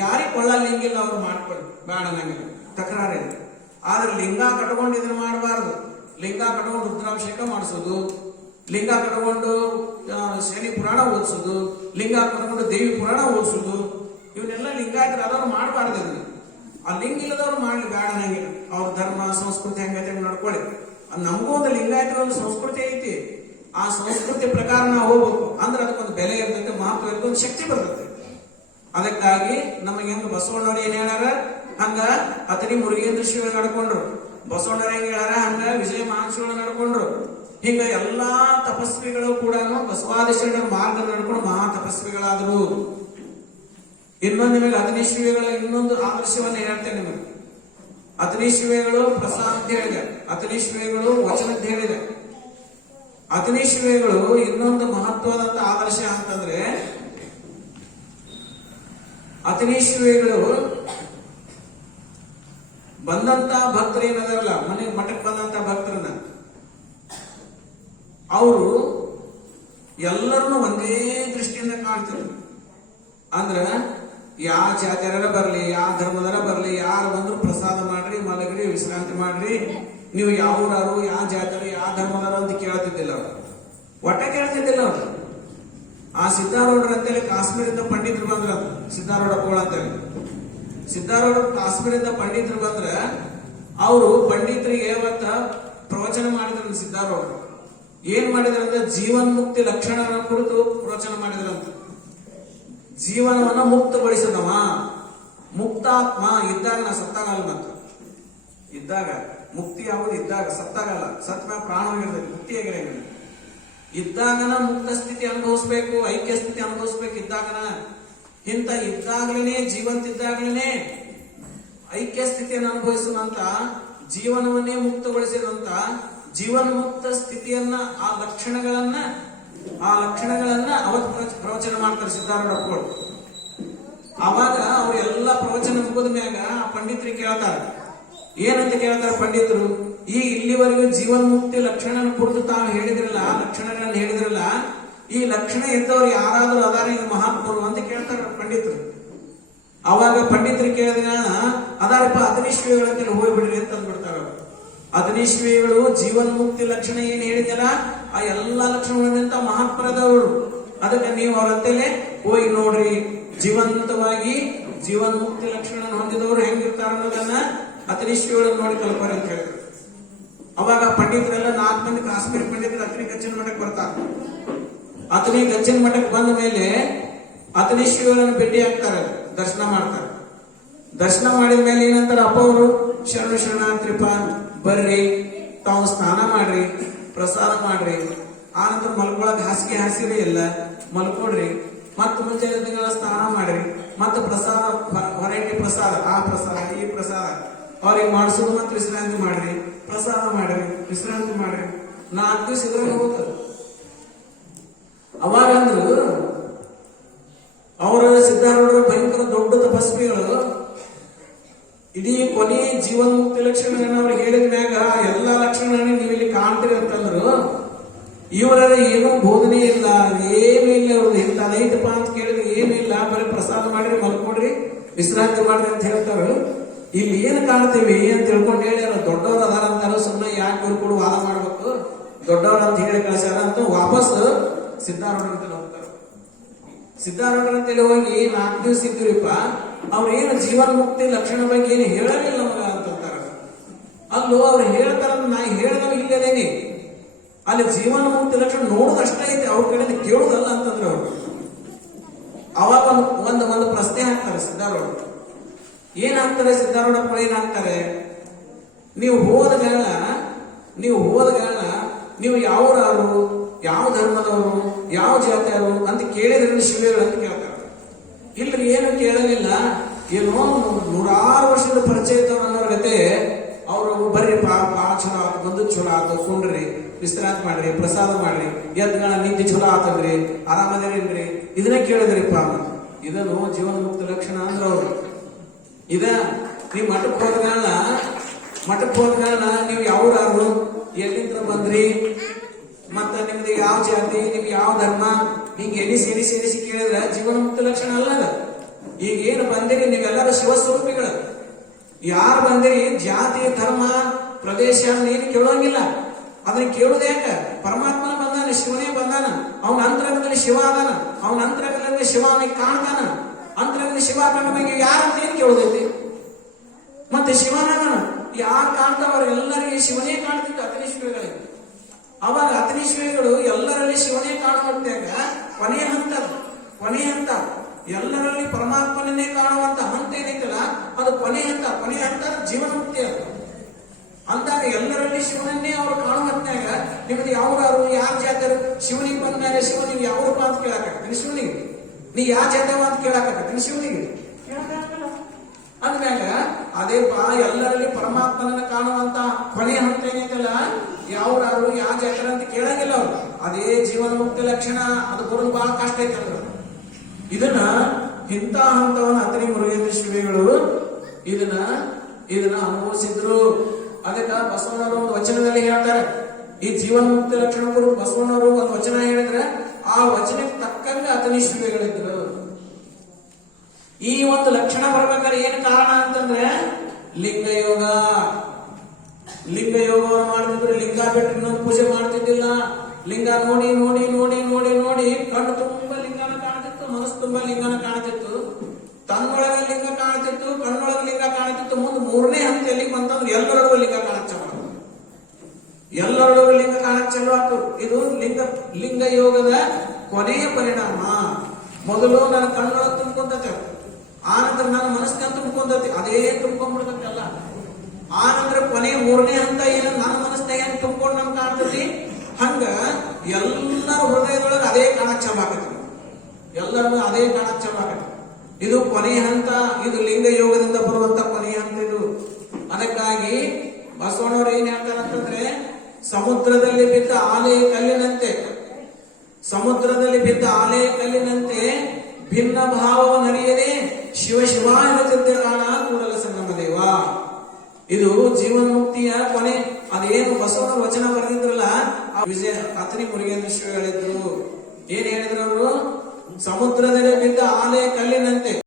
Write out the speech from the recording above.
ಯಾರಿಗೆ ಕೊಳ್ಳ ಲಿಂಗಿಲ್ಲ ಅವ್ರು ಮಾಡ್ಕೊಳ್ಳಿ, ಬೇಡ ನಂಗಿಲ್ಲ, ತಕರಾರಿಲ್ಲ. ಆದ್ರೆ ಲಿಂಗ ಕಟ್ಕೊಂಡು ಇದನ್ನ ಮಾಡಬಾರ್ದು. ಲಿಂಗ ಕಟ್ಕೊಂಡು ರುದ್ರಾಭಿಷೇಕ ಮಾಡಿಸೋದು, ಲಿಂಗ ಕಟ್ಕೊಂಡು ಶನಿ ಪುರಾಣ ಓದಿಸೋದು, ಲಿಂಗ ಕಟ್ಕೊಂಡು ದೇವಿ ಪುರಾಣ ಓದಿಸೋದು, ಇವನ್ನೆಲ್ಲ ಲಿಂಗಾಯತರು ಅದವ್ರು ಮಾಡಬಾರ್ದು. ಇದನ್ನ ಆ ಲಿಂಗ ಇಲ್ಲದವ್ರು ಮಾಡ್ಲಿ, ಬೇಡ ನಂಗಿಲ್ಲ. ಅವ್ರ ಧರ್ಮ ಸಂಸ್ಕೃತಿ ಹೆಂಗೈತೆ ನಡ್ಕೊಳ್ಳಿ. ನಮಗೂ ಒಂದು ಲಿಂಗಾಯತರ ಒಂದು ಸಂಸ್ಕೃತಿ ಐತಿ. ಆ ಸಂಸ್ಕೃತಿ ಪ್ರಕಾರ ನಾವು ಹೋಗ್ಬೇಕು. ಅಂದ್ರೆ ಅದಕ್ಕೊಂದು ಬೆಲೆ ಇರ್ತೈತೆ, ಮಹತ್ವ ಇರ್ತದೆ, ಒಂದು ಶಕ್ತಿ ಬರ್ತೈತೆ. ಅದಕ್ಕಾಗಿ ನಮಗೆ ಹೆಂಗ ಬಸವಣ್ಣವ್ರು ಏನ್ ಹೇಳ್ಯಾರ ಹಂಗ ಅತನಿ ಮುರುಗೇಂದ್ರ ಶ್ರೀಗಳು ನಡ್ಕೊಂಡ್ರು, ಬಸವಣ್ಣವ್ರ ಹೆಂಗ ಹೇಳ್ಯಾರ ಹಂಗ ವಿಜಯ ಮಹಾಶ್ರೀಗಳು ನಡ್ಕೊಂಡ್ರು. ಹಿಂಗ ಎಲ್ಲಾ ತಪಸ್ವಿಗಳು ಕೂಡ ಬಸವಾದಿಶರಣರ ಮಾರ್ಗ ನಡ್ಕೊಂಡು ಮಹಾ ತಪಸ್ವಿಗಳಾದ್ರು. ಇನ್ನೊಂದು ನಿಮಗೆ ಅತನಿ ಶ್ರೀಗಳ ಇನ್ನೊಂದು ಆದರ್ಶವನ್ನ ಹೇಳ್ತೇನೆ ನಿಮಗೆ. ಅತನಿ ಶ್ರೀಗಳು ಪ್ರಸಾದ ಅಂತ ಹೇಳಿದೆ, ಅತನಿ ಶ್ರೀಗಳು ವಚನ ಅಂತ ಹೇಳಿದೆ. ಅತನಿ ಶ್ರೀಗಳು ಇನ್ನೊಂದು ಮಹತ್ವದಂತ ಆದರ್ಶ ಅಂತಂದ್ರೆ, ಅತನಿ ಶ್ರೀಗಳು ಬಂದಂತ ಭಕ್ತರು ಏನದಾರಲ್ಲ, ಮಠಕ್ಕೆ ಬಂದಂತ ಭಕ್ತರನ್ನ ಅವರು ಎಲ್ಲರನ್ನು ಒಂದೇ ದೃಷ್ಟಿಯಿಂದ ಕಾಣ್ತಿದ್ರು. ಅಂದ್ರ ಯಾವ ಜಾತಿಯರ ಬರ್ಲಿ, ಯಾವ ಧರ್ಮದರ ಬರ್ಲಿ, ಯಾರು ಬಂದ್ರು ಪ್ರಸಾದ ಮಾಡ್ರಿ, ಮಲಗ್ರಿ, ವಿಶ್ರಾಂತಿ ಮಾಡ್ರಿ, ನೀವು ಯಾವ್ದಾರು ಯಾವ ಜಾತಿಯರು ಯಾವ ಧರ್ಮದಾರ ಅಂತ ಕೇಳ್ತಿದ್ದಿಲ್ಲ ಅವ್ರು, ಒಟ್ಟ ಕೇಳ್ತಿದ್ದಿಲ್ಲ ಅವ್ರು. ಆ ಸಿದ್ದಾರೂಢರ ಅಂತೇಳಿ ಕಾಶ್ಮೀರಿಂದ ಪಂಡಿತರು ಬಂದ್ರ, ಸಿದ್ದಾರೂಢಪ್ಪಗಳು ಅಂತೇಳಿ ಸಿದ್ದಾರೂಢ ಕಾಶ್ಮೀರಿಂದ ಪಂಡಿತರು ಬಂದ್ರ ಅವರು ಪಂಡಿತರಿಗೆ ಅವತ್ತ ಪ್ರವಚನ ಮಾಡಿದ್ರು. ಸಿದ್ದಾರೂಢರು ಏನ್ ಮಾಡಿದ್ರಂದ್ರೆ ಜೀವನ್ಮುಕ್ತಿ ಲಕ್ಷಣಗಳ ಕುರಿತು ಪ್ರವಚನ ಮಾಡಿದ್ರಂತ. ಜೀವನವನ್ನ ಮುಕ್ತಗೊಳಿಸಿದವ ಮುಕ್ತಾತ್ಮ ಇದ್ದಾಗ, ನಾ ಸತ್ತಾಗಲ್ಲ, ಮತ್ತ ಇದ್ದಾಗ ಮುಕ್ತಿ ಯಾವುದು, ಇದ್ದಾಗ ಸತ್ತಾಗಲ್ಲ. ಸತ್ ಮ್ಯಾಗ ಪ್ರಾಣವಾಗಿರ್ತದೆ, ಮುಕ್ತಿಯಾಗಿರಂಗಿಲ್ಲ. ಇದ್ದಾಗನ ಮುಕ್ತ ಸ್ಥಿತಿ ಅನುಭವಿಸ್ಬೇಕು, ಐಕ್ಯ ಸ್ಥಿತಿ ಅನುಭವಿಸ್ಬೇಕು. ಇದ್ದಾಗನ ಇಂತ ಇದ್ದಾಗಲೇ ಜೀವಂತ ಇದ್ದಾಗಲೇ ಐಕ್ಯ ಸ್ಥಿತಿಯನ್ನು ಅನುಭವಿಸುವಂತ, ಜೀವನವನ್ನೇ ಮುಕ್ತಗೊಳಿಸಿದಂತ ಜೀವನ ಮುಕ್ತ ಸ್ಥಿತಿಯನ್ನ ಆ ಲಕ್ಷಣಗಳನ್ನ ಅವತ್ತು ಪ್ರವಚನ ಮಾಡ್ತಾರೆ ಸಿದ್ದಾರೂಢಪ್ಪಗಳು. ಅವಾಗ ಅವ್ರು ಎಲ್ಲ ಪ್ರವಚನ ಮುಗಿದ ಮ್ಯಾಗ ಆ ಪಂಡಿತರಿಗೆ ಕೇಳ್ತಾರೆ, ಏನಂತ ಕೇಳ್ತಾರೆ ಪಂಡಿತರು, ಈ ಇಲ್ಲಿವರೆಗೂ ಜೀವನ್ ಮುಕ್ತಿ ಲಕ್ಷಣ ಕುರಿತು ತಾವು ಹೇಳಿದ್ರಲ್ಲ, ಲಕ್ಷಣಗಳನ್ನ ಹೇಳಿದ್ರಲ್ಲ, ಈ ಲಕ್ಷಣ ಇದ್ದವ್ರು ಯಾರಾದ್ರೂ ಅದಾರ ಇದು ಮಹಾತ್ಮರು ಅಂತ ಕೇಳ್ತಾರೆ ಪಂಡಿತರು. ಅವಾಗ ಪಂಡಿತರು ಕೇಳಿದ ಅದಾರಪ್ಪ ಅತನಿಶ್ವೇಗಳಂತೇಳಿ ಹೋಗ್ಬಿಡ್ರಿ ಅಂತ ಅಂದ್ಬಿಡ್ತಾರ. ಅತನಿಶ್ವೇಗಳು ಜೀವನ್ ಮುಕ್ತಿ ಲಕ್ಷಣ ಏನ್ ಹೇಳಿದಾರ ಆ ಎಲ್ಲಾ ಲಕ್ಷಣಗಳಂತ ಮಹಾತ್ಮರದವರು. ಅದಕ್ಕೆ ನೀವು ಅವರಂತಲೇ ಹೋಗಿ ನೋಡ್ರಿ, ಜೀವಂತವಾಗಿ ಜೀವನ್ ಮುಕ್ತಿ ಲಕ್ಷಣ ಹೊಂದಿದವರು ಹೆಂಗಿರ್ತಾರ ಅನ್ನೋದನ್ನ ಅತನಿಶ್ವೇಗಳನ್ನು ನೋಡಿ ಕಲ್ಪಾರೆ ಅಂತ ಹೇಳಿದ್ರು. ಅವಾಗ ಪಂಡಿತರೆಲ್ಲ 4 ಮಂದಿ ಕಾಶ್ಮೀರ ಪಂಡಿತರು ಅತನಿ ಗಚ್ಚಿನ ಮಠಕ್ಕೆ ಬರ್ತಾರೆ. ಅತನಿ ಗಚ್ಚಿನ ಮಠಕ್ಕೆ ಬಂದ ಮೇಲೆ ಅತನಿಶ್ವೇಗಳನ್ನು ಭೇಟಿ ಆಗ್ತಾರೆ, ದರ್ಶನ ಮಾಡ್ತಾರೆ. ದರ್ಶನ ಮಾಡಿದ ಮೇಲೆ ಏನಂತಾರ, ಅಪ್ಪ ಅವರು ಶರಣಾರ್ಥಿಪ್ಪ ಬರ್ರಿ, ತಾವು ಸ್ನಾನ ಮಾಡ್ರಿ, ಪ್ರಸಾದ ಮಾಡ್ರಿ, ಆನಂತರ ಮಲ್ಕೊಳಕ್ ಹಾಸಿಗೆ ಹಾಸಿರಿ ಇಲ್ಲ ಮಲ್ಕೊಡ್ರಿ, ಮತ್ತ ಮುಂಜಾನೆ ಸ್ನಾನ ಮಾಡ್ರಿ, ಮತ್ತ ಪ್ರಸಾದ ವೆರೈಟಿ ಪ್ರಸಾದ, ಆ ಪ್ರಸಾದ ಈ ಪ್ರಸಾದ ಅವ್ರಿಗೆ ಮಾಡಿಸೋದು, ಮತ್ತೆ ವಿಶ್ರಾಂತಿ ಮಾಡ್ರಿ, ಪ್ರಸಾದ ಮಾಡ್ರಿ, ವಿಶ್ರಾಂತಿ ಮಾಡ್ರಿ, 4 ದಿವಸ ಇದ್ರಾಗ ಹೋಗ್ತದ. ಅವಾಗ ಅಂದ್ರು ಅವರ ಸಿದ್ದಾರೂಢರ ಭಯಂಕರ ದೊಡ್ಡ ತಪಸ್ವಿಗಳು ಇಡೀ ಕೊನೆ ಜೀವನ್ ಮುಕ್ತಿ ಲಕ್ಷಣಗಳನ್ನ ಅವ್ರಿಗೆ ಹೇಳಿದ ಮ್ಯಾಗ ಎಲ್ಲಾ ಲಕ್ಷಣಗಳನ್ನ ನೀವು ಇಲ್ಲಿ ಕಾಣ್ತೀರಿ ಅಂತಂದ್ರು. ಇವರಲ್ಲಿ ಏನೂ ಬೋಧನೆ ಇಲ್ಲ, ಏನೂ ಇಲ್ಲ. ಅವ್ರದ್ದು ಇಂಥದೈತಪ್ಪ ಅಂತ ಕೇಳಿದ್ರೆ ಏನಿಲ್ಲ, ಬರೀ ಪ್ರಸಾದ ಮಾಡ್ರಿ, ಮಲ್ಕೊಡ್ರಿ, ವಿಶ್ರಾಂತಿ ಮಾಡ್ರಿ ಅಂತ ಹೇಳ್ತಾರ. ಇಲ್ಲಿ ಏನ್ ಕಾಣ್ತೇವಿ ಅಂತ ತಿಳ್ಕೊಂಡು ಹೇಳ್ಯಾರ, ದೊಡ್ಡವ್ರು ಅದಾರ ಅಂತಾರ, ಸುಮ್ಮನೆ ಯಾಕೆ ಇವ್ರು ಕೂಡ ವಾದ ಮಾಡ್ಬೇಕು, ದೊಡ್ಡವ್ರ ಅಂತ ಹೇಳಿ ಕಳ್ಸ್ಯಾರ ಅಂತ ವಾಪಸ್ ಸಿದ್ದಾರೂಢರಂತೇಳಿ ಹೋಗ್ತಾರ. ಸಿದ್ದಾರೂಢರಂತೇಳಿ ಹೋಗಿ 4 ದಿವಸ ಇದ್ರಿಪ್ಪ, ಅವ್ರೇನು ಜೀವನ್ ಮುಕ್ತಿ ಲಕ್ಷಣ ಬಗ್ಗೆ ಏನು ಹೇಳಲಿಲ್ಲ ನಮಗ ಅಂತಂತಾರ. ಅಲ್ಲೂ ಅವ್ರು ಹೇಳ್ತಾರ, ನಾ ಹೇಳ್ದವ್ ಇಲ್ಲದೇನೆ ಅಲ್ಲಿ ಜೀವನ ಮುಕ್ತಿ ಲಕ್ಷಣ ನೋಡುದಷ್ಟೇ ಐತೆ, ಅವ್ರ ಕಡೆ ಕೇಳುದಲ್ಲ ಅಂತಂದ್ರೆ ಅವ್ರು. ಅವಾಗ ಒಂದು ಪ್ರಶ್ನೆ ಹಾಕ್ತಾರೆ ಸಿದ್ದಾರೂಢ. ಏನ್ ಹಾಕ್ತಾರೆ ಸಿದ್ದಾರೂಢಪ್ಪಗಳು, ಏನ್ ಹಾಕ್ತಾರೆ, ನೀವು ಹೋದ ಗಾಳ ನೀವು ಯಾವ್ಯಾರು, ಯಾವ ಧರ್ಮದವರು, ಯಾವ ಜಾತಿಯವರು ಅಂತ ಕೇಳಿದ್ರೆ ಶಿವೆಗಳು ಅಂತ ಕೇಳ್ತಾರೆ. ಇಲ್ರಿ ಏನು ಕೇಳಲಿಲ್ಲ, ಏನೋ 100 ವರ್ಷದ ಪರಿಚಯ ಇದ್ದವ್ರು ಅನ್ನೋರ ಗತೆ ಅವರು ಬರ್ರಿ ಭಾಳ ಚಲೋ ಆತು, ಬಂದು ಚಲೋ ಆತು, ಕುಂಡ್ರಿ, ವಿಶ್ರಾಂತಿ ಮಾಡ್ರಿ, ಪ್ರಸಾದ ಮಾಡ್ರಿ, ಎದ್ಗಳ ನಿದ್ದೆ ಚಲೋ ಆತದ್ರಿ, ಆರಾಮದೇನ್ರಿ, ಇದನ್ನೇ ಕೇಳಿದ್ರಿಪ್ಪ. ಇದನ್ನು ಜೀವನ ಮುಕ್ತ ಲಕ್ಷಣ ಅಂದ್ರ ಅವ್ರು. ಇದ ನೀವು ಮಠಕ್ಕೆ ಹೋದ್ಗಾಲ ನೀವು ಯಾವ್ಯಾರು, ಎಲ್ಲಿಂದ ಬಂದ್ರಿ, ಮತ್ತ ನಿಮ್ದು ಯಾವ ಜಾತಿ, ನಿಮ್ಗೆ ಯಾವ ಧರ್ಮ, ಹಿಂಗೆ ಎನಿಸಿ ಕೇಳಿದ್ರೆ ಜೀವನ ಮುಕ್ತ ಲಕ್ಷಣ ಅಲ್ಲ ಅದ. ಈಗೇನು ಬಂದಿರಿ ನೀವೆಲ್ಲರೂ ಶಿವಸ್ವರೂಪಿಗಳು. ಯಾರು ಬಂದಿರಿ ಜಾತಿ ಧರ್ಮ ಪ್ರದೇಶ ನೀನು ಕೇಳೋಂಗಿಲ್ಲ. ಅದನ್ನ ಕೇಳುದ ಯಾಕ? ಪರಮಾತ್ಮನ ಬಂದಾನ, ಶಿವನೇ ಬಂದಾನ. ಅವನ ಅಂತರಂಗದಲ್ಲಿ ಶಿವ ಅದಾನ, ಅವನ ಅಂತರಂಗದಲ್ಲಿ ಶಿವ ಅವನಿಗೆ ಕಾಣ್ತಾನ. ಅಂತರಂಗದಲ್ಲಿ ಶಿವ ಕಂಡ ಯಾರಂತ ಏನ್ ಕೇಳುದೈತಿ? ಮತ್ತೆ ಶಿವನಾನ ಯಾರು ಕಾಣ್ತಾವ ಎಲ್ಲರಿಗೆ ಶಿವನೇ ಕಾಣ್ತಿದ್ದ ಅತನೀಶ್ವರಿಗಳಿಗೆ. ಅವಾಗ ಅತನೀಶ್ವರಿಗಳು ಎಲ್ಲರಲ್ಲಿ ಶಿವನೇ ಕಾಣುವಂತಾಗ ಕೊನೆಯ ಹಂತ ಎಲ್ಲರಲ್ಲಿ ಪರಮಾತ್ಮನನ್ನೇ ಕಾಣುವಂತ ಹಂತ ಏನೈತಲ್ಲ ಅದು ಕೊನೆಯ ಹಂತ ಜೀವನ ಮುಕ್ತಿ ಅದು. ಅಂದಾಗ ಎಲ್ಲರಲ್ಲಿ ಶಿವನನ್ನೇ ಅವರು ಕಾಣುವಂತಾಗ ನಿಮ್ದು ಯಾವ್ದಾರು ಯಾರ ಜಾತಿಯರು ಶಿವನಿಗೆ ಬಂದಾಗ ಶಿವನಿಗೆ ಯಾವ್ದಪ್ಪ ಅಂತ ಕೇಳಾಕತ್ತೀನಿ, ಶಿವನಿಗೆ ನೀ ಯಾವ ಜಾತವ ಅಂತ ಕೇಳಾಕತ್ತೀನಿ, ಶಿವನಿಗೆ ಕೇಳಕ್ಕಾಗಲ್ಲ. ಅಂದ್ಮ್ಯಾಗ ಅದೇ ಎಲ್ಲರಲ್ಲಿ ಪರಮಾತ್ಮನನ್ನ ಕಾಣುವಂತ ಕೊನೆಯ ಹಂತ ಏನೈತಲ್ಲ ಯಾವ್ದಾರು ಯಾವ ಜಾತರ ಅಂತ ಕೇಳಂಗಿಲ್ಲ ಅವ್ರು. ಅದೇ ಜೀವನ ಮುಕ್ತಿ ಲಕ್ಷಣ. ಅದು ಬರೋದು ಬಹಳ ಕಷ್ಟ ಐತೆ ಅಂದ್ರೆ ಇದನ್ನ ಇಂಥ ಹಂತವನ್ನ ಅತನಿ ಮುರುಗೇಂದ್ರ ಶ್ರೀಗಳು ಇದನ್ನ ಅನುಭವಿಸಿದ್ರು. ಅದಕ್ಕ ಬಸವಣ್ಣವರು ಒಂದು ವಚನದಲ್ಲಿ ಹೇಳ್ತಾರೆ, ಈ ಜೀವನ ಮುಕ್ತಿ ಲಕ್ಷಣ ಗುರು ಬಸವಣ್ಣವರು ಒಂದು ವಚನ ಹೇಳಿದ್ರೆ ಆ ವಚನಕ್ಕೆ ತಕ್ಕಂಗೆ ಅತನಿ ಶ್ರೀಗಳಿದ್ರು. ಈ ಒಂದು ಲಕ್ಷಣ ಬರ್ಬೇಕಾದ್ರೆ ಏನ್ ಕಾರಣ ಅಂತಂದ್ರೆ ಲಿಂಗ ಯೋಗವನ್ನು ಮಾಡ್ತಿದ್ರು. ಲಿಂಗ ಬಿಟ್ಟು ಇನ್ನೊಂದು ಪೂಜೆ ಮಾಡ್ತಿದ್ದಿಲ್ಲ. ಲಿಂಗ ನೋಡಿ ನೋಡಿ ನೋಡಿ ನೋಡಿ ನೋಡಿ ಕಣ್ಣು ತುಂಬಾ ಲಿಂಗನ ಕಾಣ್ತಿತ್ತು, ಮನಸ್ಸು ತುಂಬಾ ಲಿಂಗನ ಕಾಣ್ತಿತ್ತು, ತನ್ನೊಳಗ ಲಿಂಗ ಕಾಣ್ತಿತ್ತು, ಕಣ್ಣೊಳಗ ಲಿಂಗ ಕಾಣ್ತಿತ್ತು. ಮುಂದೆ ಮೂರನೇ ಹಂತದಲ್ಲಿ ಬಂತಂದ್ರೆ ಎಲ್ಲರೊಳಗೂ ಲಿಂಗ ಕಾಣಕ್ ಚಲೋ ಆಯ್ತು. ಎಲ್ಲರೊಳಗೂ ಲಿಂಗ ಕಾಣಕ್ ಚಲೋ ಆಯ್ತು. ಇದು ಲಿಂಗ ಯೋಗದ ಕೊನೆಯ ಪರಿಣಾಮ. ಮೊದಲು ನನ್ನ ಕಣ್ಣೊಳಗೆ ತುಂಬ್ಕೊಂತತೆ, ಆನಂತರ ನನ್ನ ಮನಸ್ಸಿನ ತುಂಬ್ಕೊಂತತಿ, ಅದೇ ತುಂಬ್ಕೊಂಡ್ಬಿಡ್ತತಿ ಅಲ್ಲ. ಆನಂತರ ಕೊನೆಯ ಮೂರನೇ ಹಂತ ಏನ ನನ್ನ ಮನಸ್ಸಿನಾಗ ಹೆಂಗ್ ತುಂಬ್ಕೊಂಡು ನಮ್ಗೆ ಕಾಣ್ತತಿ ಹಂಗ ಎಲ್ಲರ ಹೃದಯದೊಳಗೆ ಅದೇ ಕಾಣಕ್ ಚಲೋ ಆಗತ್ತೆ, ಎಲ್ಲರಿಗೂ ಅದೇ ಕಾಣಕ್ ಚಲೋ ಆಗತ್ತೆ. ಇದು ಕೊನೆಯ ಹಂತ. ಇದು ಲಿಂಗ ಯೋಗದಿಂದ ಬರುವಂತ ಕೊನೆಯ ಹಂತ ಇದು. ಅದಕ್ಕಾಗಿ ಬಸವಣ್ಣವ್ರು ಏನ್ ಹೇಳ್ತಾರಂತಂದ್ರೆ ಸಮುದ್ರದಲ್ಲಿ ಬಿದ್ದ ಆಲೆ ಕಲ್ಲಿನಂತೆ ಭಿನ್ನ ಭಾವವನ್ನರಿಯದೆ ಶಿವ ಎನ್ನುತ್ತಿದ್ದ ಕಾಣ ಕೂಡಲ ಸಂಗಮ ದೇವ. ಇದು ಜೀವನ ಮುಕ್ತಿಯ ಕೊನೆ. ಅದೇನು ಬಸವನ ವಚನ ಬರೆದಿದ್ರಲ್ಲ ಆ ವಿಜಯ ಅತನಿ ಮುರುಗೇಂದ್ರ ಶ್ರೀ ಹೇಳಿದ್ರು. ಏನ್ ಹೇಳಿದ್ರು ಅವರು? ಸಮುದ್ರದಲ್ಲಿ ಬಿದ್ದ ಆಲೆ ಕಲ್ಲಿನಂತೆ